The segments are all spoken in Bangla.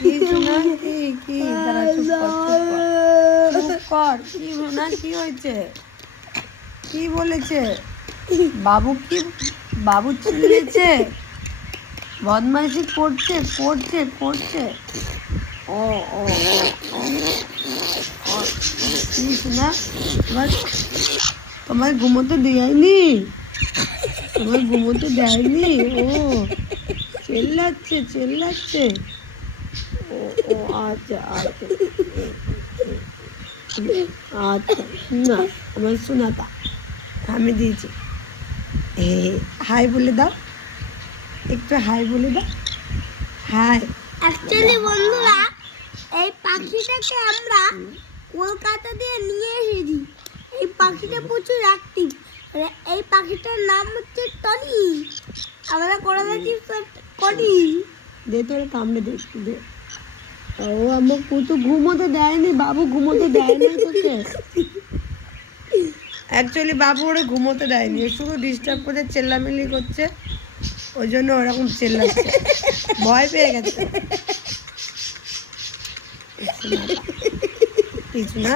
কি শোনা কি দাঁড়া চুপ কর কি শোনা কি হয়েছে কি বলেছে বাবু চিল্লেছে বদমাইশি করছে ও ও কি শোনা তোমায় ঘুমোতে দেয়নি ও চেল্লাচ্ছে ও ও আচ্ছা না আমার শোনাতা আমি দিয়েছি হাই বলে দাও একটু হাই বলে দাও হাই। অ্যাকচুয়ালি বন্ধুরা এই পাখিটাকে আমরা কলকাতা দিয়ে নিয়ে এসেছি। এই পাখিটা প্রচুর অ্যাক্টিভ। এই পাখিটার নাম হচ্ছে টনি। আমরা করে দিয়েছি টনি। দে তোরে কামড়ে দে ও আমার কুতু ঘুমোতে দেয়নি বাবু ঘুমোতে দেয়নি তোকে অ্যাকচুয়ালি বাবু ওরে ঘুমোতে দেয়নি শুধু ডিস্টার্ব করে চেল্লামিল্লি করছে ওই জন্য ওরকম চেল্লাচ্ছে ভয় পেয়ে গেছে কিছু না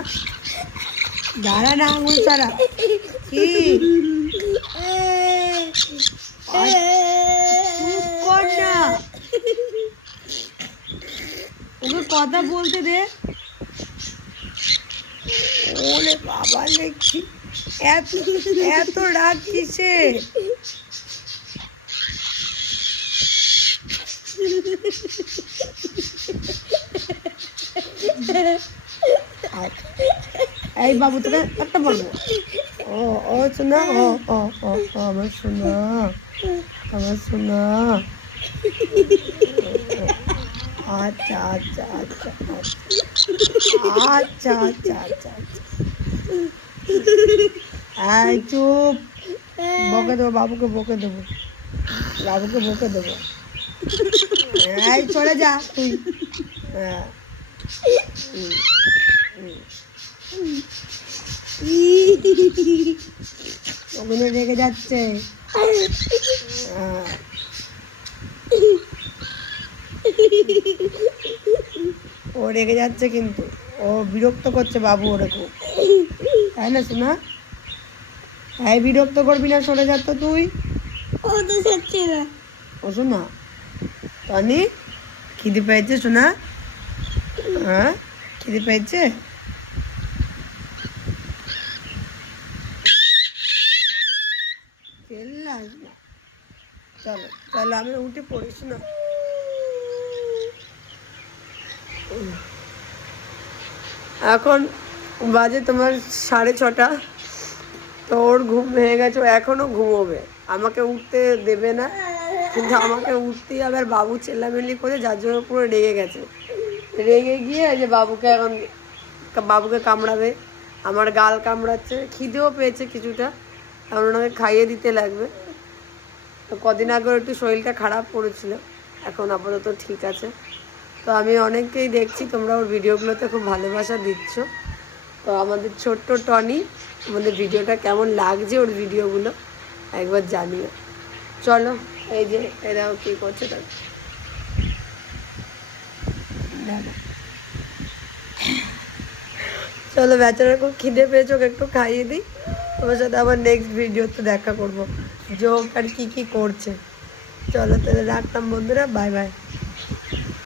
দাঁড়া না আঙুল ছাড়া কি চুপ কর না ওকে কথা বলতে দে ওরে বাবা দেখছি এত রাগ কিসে এই বাবু তোকে একটা বলবো ও শোনা ও আমার শোনা আচ্ছা এই চুপ বকে দেবো বাবুকে বকে দেবো এই চলে যা তুই ওখানে রেগে যাচ্ছে ও রেগে যাচ্ছে কিন্তু ও বিরক্ত করছে বাবু ওরে খুব তাই না শোনা এই বিরক্ত করবি না সরে যাত তুই ও তো যাচ্ছে না ও শোনা টনি খিদে পেয়েছে শোনা হ্যাঁ খিদে পেয়েছে চলো আমি উঠে পড়িস না এখন বাজে তোমার 6:30 তো ওর ঘুম ভেঙে গেছে এখনো ঘুমোবে আমাকে উঠতে দেবে না কিন্তু আমাকে উঠতেই আবার বাবু চেল্লামেল্লি করে যার জন্য পুরো রেগে গেছে রেগে গিয়ে যে বাবুকে কামড়াবে আমার গাল কামড়াচ্ছে খিদেও পেয়েছে কিছুটা কারণ ওনাকে খাইয়ে দিতে লাগবে তো কদিন আগে একটু শরীরটা খারাপ পড়েছিল এখন আপাতত ঠিক আছে তো আমি অনেককেই দেখছি তোমরা ওর ভিডিওগুলোতে খুব ভালোবাসা দিচ্ছ তো আমাদের ছোট্ট টনি আমাদের ভিডিওটা কেমন লাগছে ওর ভিডিওগুলো একবার জানিও চলো এই যে এরাও কী করছে তার চলো বেচারা খুব খিদে পেয়েছে ওকে একটু খাইয়ে দিই তোমার সাথে আবার নেক্সট ভিডিওতে দেখা করবো যে ও আর কী করছে চলো তাহলে রাখলাম বন্ধুরা বাই বাই